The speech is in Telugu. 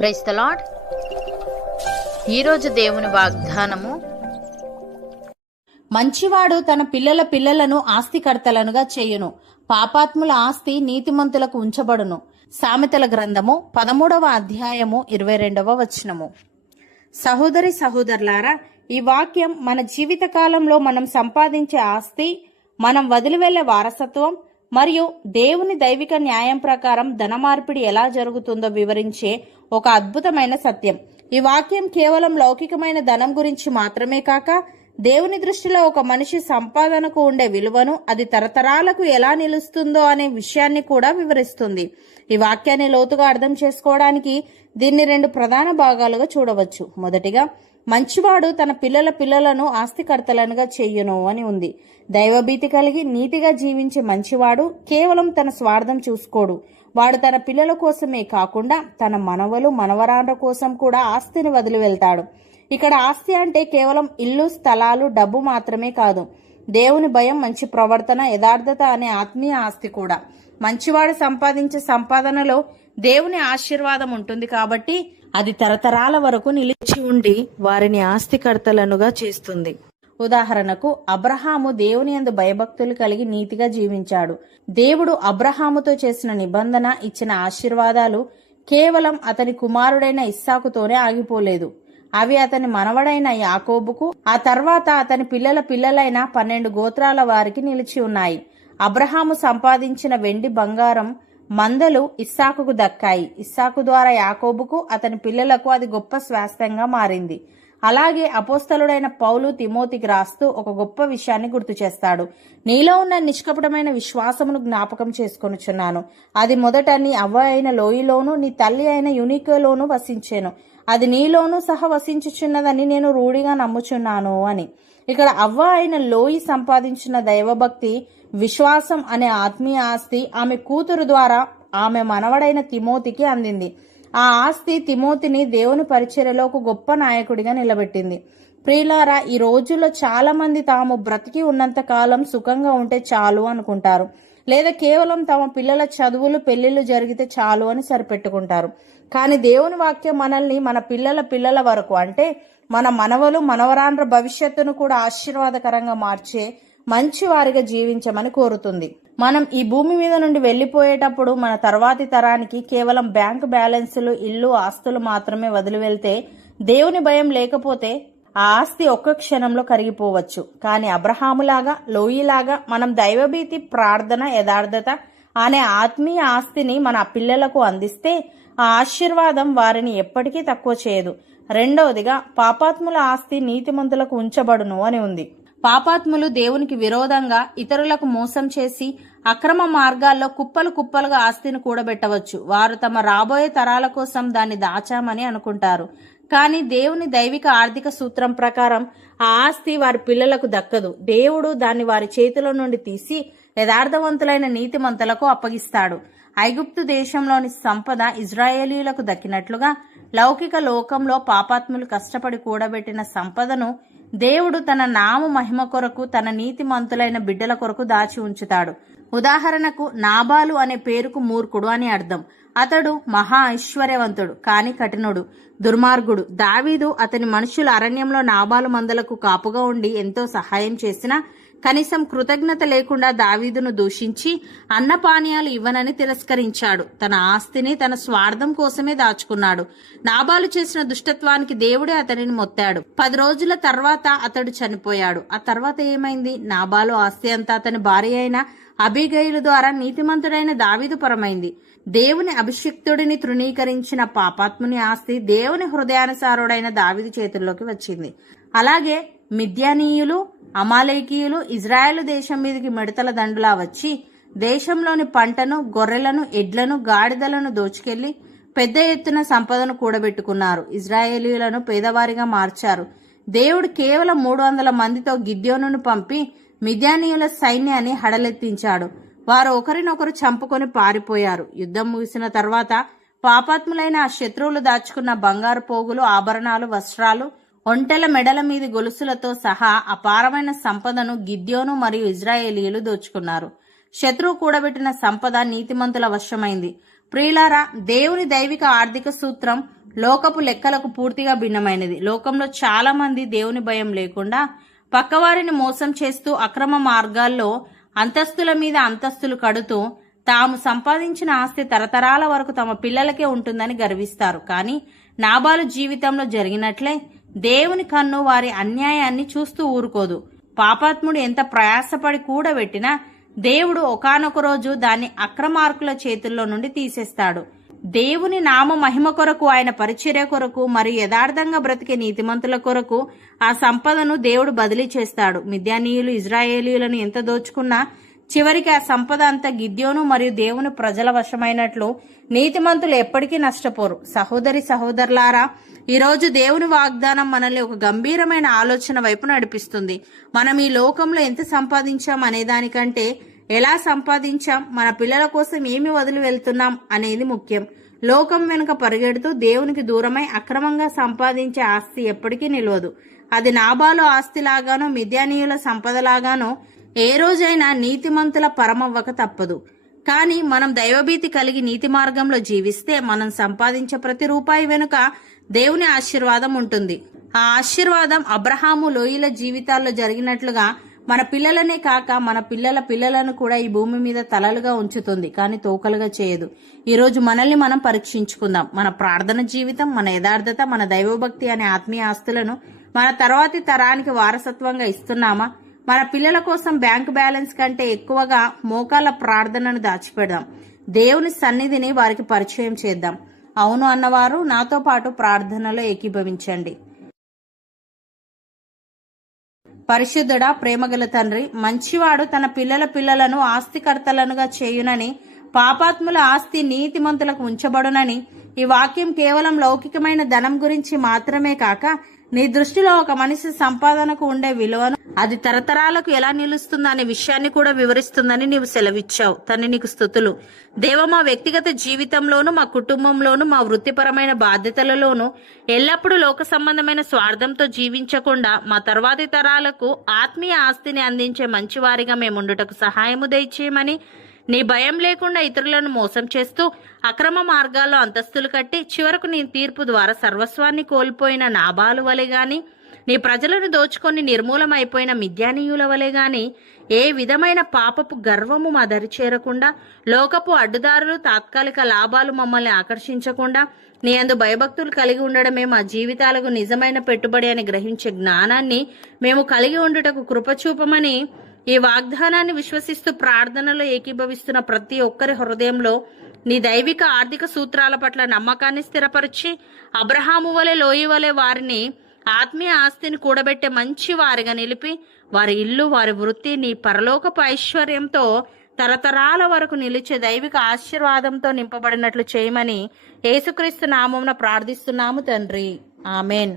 Praise the lord. ఈరోజు దేవుని వాగ్దానము, మంచివాడు తన పిల్లల పిల్లలను ఆస్తికర్తలనుగా చేయును, పాపాత్ముల ఆస్తి నీతిమంతులకు ఉంచబడును. సామెతల గ్రంథము 13వ అధ్యాయము 22వ వచనము. సహోదరి సహోదరులారా, ఈ వాక్యం మన జీవిత కాలంలో మనం సంపాదించే ఆస్తి, మనం వదిలి వెళ్లే వారసత్వం మరియు దేవుని దైవిక న్యాయం ప్రకారం ధన మార్పిడి ఎలా జరుగుతుందో వివరించే ఒక అద్భుతమైన సత్యం. ఈ వాక్యం కేవలం లౌకికమైన ధనం గురించి మాత్రమే కాక, దేవుని దృష్టిలో ఒక మనిషి సంపాదనకు ఉండే విలువను, అది తరతరాలకు ఎలా నిలుస్తుందో అనే విషయాన్ని కూడా వివరిస్తుంది. ఈ వాక్యాన్ని లోతుగా అర్థం చేసుకోవడానికి దీన్ని 2 ప్రధాన భాగాలుగా చూడవచ్చు. మొదటిగా, మంచివాడు తన పిల్లల పిల్లలను ఆస్తికర్తలనుగా చెయ్యును అని ఉంది. దైవభీతి కలిగి నీతిగా జీవించే మంచివాడు కేవలం తన స్వార్థం చూసుకోడు. వాడు తన పిల్లల కోసమే కాకుండా తన మనవలు మనవరాండ్ర కోసం కూడా ఆస్తిని వదిలి వెళ్తాడు. ఇక్కడ ఆస్తి అంటే కేవలం ఇల్లు, స్థలాలు, డబ్బు మాత్రమే కాదు. దేవుని భయం, మంచి ప్రవర్తన, యథార్థత అనే ఆత్మీయ ఆస్తి కూడా. మంచివాడు సంపాదించే సంపాదనలో దేవుని ఆశీర్వాదం ఉంటుంది కాబట్టి అది తరతరాల వరకు నిలిచి ఉండి వారిని ఆస్తికర్తలనుగా చేస్తుంది. ఉదాహరణకు, అబ్రహాము దేవుని యందు భయభక్తులు కలిగి నీతిగా జీవించాడు. దేవుడు అబ్రహాముతో చేసిన నిబంధన, ఇచ్చిన ఆశీర్వాదాలు కేవలం అతని కుమారుడైన ఇస్సాకుతోనే ఆగిపోలేదు. అవి అతని మనవడైన యాకోబుకు, ఆ తర్వాత అతని పిల్లల పిల్లలైన 12 గోత్రాల వారికి నిలిచి ఉన్నాయి. అబ్రహాము సంపాదించిన వెండి, బంగారం, మందలు ఇస్సాకుకు దక్కాయి. ఇస్సాకు ద్వారా యాకోబుకు, అతని పిల్లలకు అది గొప్ప స్వాస్థ్యంగా మారింది. అలాగే అపోస్తలుడైన పౌలు తిమోతికి రాస్తూ ఒక గొప్ప విషయాన్ని గుర్తు చేస్తాడు. నీలో ఉన్న నిష్కపటమైన విశ్వాసమును జ్ఞాపకం చేసుకొనుచున్నాను. అది మొదట నీ అవ్వ అయిన లోయలోను, నీ తల్లి అయిన యునికోలోను వసించెను. అది నీలోనూ సహా వసించుచున్నదని నేను రూఢిగా నమ్ముచున్నాను అని. ఇక్కడ అవ్వ అయిన లోయి సంపాదించిన దైవభక్తి, విశ్వాసం అనే ఆత్మీయ ఆస్తి ఆమె కూతురు ద్వారా ఆమె మనవడైన తిమోతికి అందింది. ఆ ఆస్తి తిమోతిని దేవుని పరిచర్యలో ఒక గొప్ప నాయకుడిగా నిలబెట్టింది. ప్రియులారా, ఈ రోజుల్లో చాలా మంది తాము బ్రతికి ఉన్నంత కాలం సుఖంగా ఉంటే చాలు అనుకుంటారు. లేదా కేవలం తమ పిల్లల చదువులు, పెళ్లిళ్లు జరిగితే చాలు అని సరిపెట్టుకుంటారు. కానీ దేవుని వాక్యం మనల్ని మన పిల్లల పిల్లల వరకు, అంటే మన మనవలు మనవరాండ్ర భవిష్యత్తును కూడా ఆశీర్వాదకరంగా మార్చే మంచి వారిగా జీవించమని కోరుతుంది. మనం ఈ భూమి మీద నుండి వెళ్లిపోయేటప్పుడు మన తర్వాతి తరానికి కేవలం బ్యాంకు బ్యాలెన్సులు, ఇల్లు, ఆస్తులు మాత్రమే వదిలి వెళ్తే, దేవుని భయం లేకపోతే ఆ ఆస్తి ఒక్క క్షణంలో కరిగిపోవచ్చు. కానీ అబ్రహాములాగా, లోయిలాగా మనం దైవభీతి, ప్రార్థన, యథార్థత అనే ఆత్మీయ ఆస్తిని మన పిల్లలకు అందిస్తే ఆ ఆశీర్వాదం వారిని ఎప్పటికీ తక్కువ చేయదు. రెండవదిగా, పాపాత్ముల ఆస్తి నీతిమంతులకు ఉంచబడును అని ఉంది. పాపాత్ములు దేవునికి విరోధంగా ఇతరులకు మోసం చేసి అక్రమ మార్గాల్లో కుప్పలు కుప్పలుగా ఆస్తిని కూడబెట్టవచ్చు. వారు తమ రాబోయే తరాల కోసం దాన్ని దాచామని అనుకుంటారు. కానీ దేవుని దైవిక ఆర్థిక సూత్రం ప్రకారం ఆ ఆస్తి వారి పిల్లలకు దక్కదు. దేవుడు దాన్ని వారి చేతిలో నుండి తీసి యథార్థవంతులైన నీతిమంతులకు అప్పగిస్తాడు. ఐగుప్తు దేశంలోని సంపద ఇజ్రాయేలీయులకు దక్కినట్లుగా లౌకిక లోకంలో పాపాత్ములు కష్టపడి కూడబెట్టిన సంపదను దేవుడు తన నామ మహిమ కొరకు, తన నీతిమంతులైన బిడ్డల కొరకు దాచి ఉంచుతాడు. ఉదాహరణకు, నాబాలు అనే పేరుకు మూర్ఖుడు అని అర్థం. అతడు మహా ఐశ్వర్యవంతుడు కానీ కఠినుడు, దుర్మార్గుడు. దావీదు అతని మనుషులు అరణ్యంలో నాబాలు మందలకు కాపుగా ఉండి ఎంతో సహాయం చేసినా కనీసం కృతజ్ఞత లేకుండా దావీదును దూషించి అన్నపానీయాలు ఇవ్వనని తిరస్కరించాడు. తన ఆస్తిని తన స్వార్థం కోసమే దాచుకున్నాడు. నాబాలు చేసిన దుష్టత్వానికి దేవుడే అతనిని మొత్తాడు. 10 రోజుల తర్వాత అతడు చనిపోయాడు. ఆ తర్వాత ఏమైంది? నాబాలు ఆస్తి అంతా అతని భార్య అయిన అబీగయిలు ద్వారా నీతిమంతుడైన దావీదు పరమైంది. దేవుని అభిషిక్తుడిని తృణీకరించిన పాపాత్ముని ఆస్తి దేవుని హృదయానుసారుడైన దావీదు చేతుల్లోకి వచ్చింది. అలాగే మిద్యానీయులు, అమాలేకీయులు ఇజ్రాయేలు దేశం మీదకి మిడతల దండులా వచ్చి దేశంలోని పంటను, గొర్రెలను, ఎడ్లను, గాడిదలను దోచుకెళ్లి పెద్ద ఎత్తున సంపదను కూడబెట్టుకున్నారు. ఇజ్రాయేలీయులను పేదవారిగా మార్చారు. దేవుడు కేవలం 300 మందితో గిద్యోనును పంపి మిద్యానీయుల సైన్యాన్ని హడలెత్తించాడు. వారు ఒకరినొకరు చంపుకొని పారిపోయారు. యుద్ధం ముగిసిన తర్వాత పాపాత్ములైన ఆ శత్రువులు దాచుకున్న బంగారు పోగులు, ఆభరణాలు, వస్త్రాలు, ఒంటెల మెడల మీది గొలుసులతో సహా అపారమైన సంపదను గిద్యోను మరియు ఇజ్రాయేలీయులు దోచుకున్నారు. శత్రువు కూడబెట్టిన సంపద నీతిమంతుల వశమైంది. ప్రియులారా, దేవుని దైవిక ఆర్థిక సూత్రం లోకపు లెక్కలకు పూర్తిగా భిన్నమైనది. లోకంలో చాలా మంది దేవుని భయం లేకుండా పక్కవారిని మోసం చేస్తూ అక్రమ మార్గాల్లో అంతస్తుల మీద అంతస్తులు కడుతూ తాము సంపాదించిన ఆస్తి తరతరాల వరకు తమ పిల్లలకే ఉంటుందని గర్విస్తారు. కానీ నాబాలు జీవితంలో జరిగినట్లే దేవుని కన్ను వారి అన్యాయాన్ని చూస్తూ ఊరుకోదు. పాపాత్ముడు ఎంత ప్రయాసపడి కూడబెట్టినా దేవుడు ఒకానొక రోజు దాన్ని అక్రమార్కుల చేతుల్లో నుండి తీసేస్తాడు. దేవుని నామ మహిమ కొరకు, ఆయన పరిచర్య కొరకు మరియు యథార్థంగా బ్రతికే నీతిమంతుల కొరకు ఆ సంపదను దేవుడు బదిలీ చేస్తాడు. మిద్యానీయులు ఇజ్రాయేలీయులను ఎంత దోచుకున్నా చివరికి ఆ సంపద అంతా గిద్యోను మరియు దేవుని ప్రజల వశమైనట్లు నీతిమంతులు ఎప్పటికీ నష్టపోరు. సహోదరి సహోదరులారా, ఈరోజు దేవుని వాగ్దానం మనల్ని ఒక గంభీరమైన ఆలోచన వైపు నడిపిస్తుంది. మనం ఈ లోకంలో ఎంత సంపాదించాం అనే దానికంటే ఎలా సంపాదించాం, మన పిల్లల కోసం ఏమి వదిలి వెళ్తున్నాం అనేది ముఖ్యం. లోకం వెనుక పరిగెడుతూ దేవునికి దూరమై అక్రమంగా సంపాదించే ఆస్తి ఎప్పటికీ నిలవదు. అది నాబాలు ఆస్తిలాగానో మిద్యానీయుల సంపదలాగానో ఏ రోజైనా నీతిమంతుల పరమవ్వక తప్పదు. కానీ మనం దైవభీతి కలిగి నీతి మార్గంలో జీవిస్తే మనం సంపాదించే ప్రతి రూపాయి వెనుక దేవుని ఆశీర్వాదం ఉంటుంది. ఆ ఆశీర్వాదం అబ్రహాము లోయల జీవితాల్లో జరిగినట్లుగా మన పిల్లలనే కాక మన పిల్లల పిల్లలను కూడా ఈ భూమి మీద తలలుగా ఉంచుతుంది, కానీ తోకలుగా చేయదు. ఈరోజు మనల్ని మనం పరీక్షించుకుందాం. మన ప్రార్థన జీవితం, మన యథార్థత, మన దైవభక్తి అనే ఆత్మీయ ఆస్తులను మన తర్వాతి తరానికి వారసత్వంగా ఇస్తున్నామా? మన పిల్లల కోసం బ్యాంకు బ్యాలెన్స్ కంటే ఎక్కువగా మోకాళ్ళ ప్రార్థనను దాచిపెడదాం. దేవుని సన్నిధిని వారికి పరిచయం చేద్దాం. అవును అన్నవారు నాతో పాటు ప్రార్థనలో ఏకీభవించండి. పరిశుద్ధుడా, ప్రేమగల తండ్రి, మంచివాడు తన పిల్లల పిల్లలను ఆస్తికర్తలనుగా చేయునని, పాపాత్ముల ఆస్తి నీతిమంతులకు ఉంచబడునని ఈ వాక్యం కేవలం లౌకికమైన ధనం గురించి మాత్రమే కాక నీ దృష్టిలో ఒక మనిషి సంపాదనకు ఉండే విలువను, అది తరతరాలకు ఎలా నిలుస్తుందో అనే విషయాన్ని కూడా వివరిస్తుందని నీవు సెలవిచ్చావు. తండ్రి, నీకు స్తుతులు. దేవ, మా వ్యక్తిగత జీవితంలోను, మా కుటుంబంలోను, మా వృత్తిపరమైన బాధ్యతలలోను ఎల్లప్పుడూ లోక సంబంధమైన స్వార్థంతో జీవించకుండా మా తర్వాతి తరాలకు ఆత్మీయ ఆస్తిని అందించే మంచివారిగా మేముండుటకు సహాయము దయచేయమని, నీ భయం లేకుండా ఇతరులను మోసం చేస్తూ అక్రమ మార్గాల్లో అంతస్తులు కట్టి చివరకు నీ తీర్పు ద్వారా సర్వస్వాన్ని కోల్పోయిన నాబాలు వలె గాని, నీ ప్రజలను దోచుకొని నిర్మూలమైపోయిన మిద్యానీయుల వలె గాని ఏ విధమైన పాపపు గర్వము మా దరి చేరకుండా, లోకపు అడ్డుదారులు, తాత్కాలిక లాభాలు మమ్మల్ని ఆకర్షించకుండా, నీ యందు భయభక్తులు కలిగి ఉండడమే మా జీవితాలకు నిజమైన పెట్టుబడి అని గ్రహించే జ్ఞానాన్ని మేము కలిగి ఉండుటకు కృపచూపమని ఈ వాగ్దానాన్ని విశ్వసిస్తూ ప్రార్థనలో ఏకీభవిస్తున్న ప్రతి ఒక్కరి హృదయంలో నీ దైవిక ఆర్థిక సూత్రాల పట్ల నమ్మకాన్ని స్థిరపరిచి, అబ్రహాము వలె లోయ వలె వారిని ఆత్మీయ ఆస్తిని కూడబెట్టే మంచి వారిగా నిలిపి, వారి ఇల్లు, వారి వృత్తి నీ పరలోకపు ఐశ్వర్యంతో తరతరాల వరకు నిలిచే దైవిక ఆశీర్వాదంతో నింపబడినట్లు చేయమని యేసుక్రీస్తు నామమున ప్రార్థిస్తున్నాము తండ్రి. ఆమెన్.